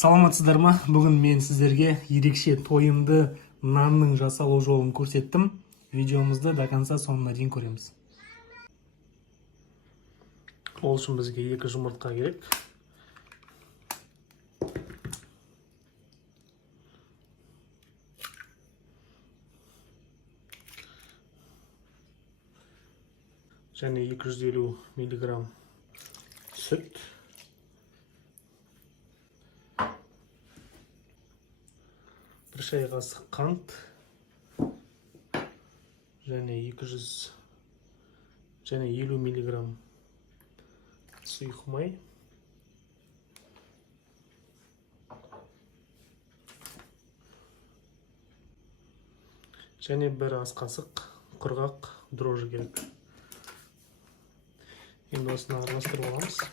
Саламатсыздар ма? Бүгін мен сіздерге ерекше тойымды нанның жасалу жолын көрсеттім. Видеомызды до конца соңына дейін көреміз. Ол үшін бізге 2 жұмыртқа керек. Және 250 мг сүт. Bir шай қасық қант. Және 50 мг сұйық май. Және 1 ас қасық құрғақ дрожжи керек. Енді осыны араластырып аламыз.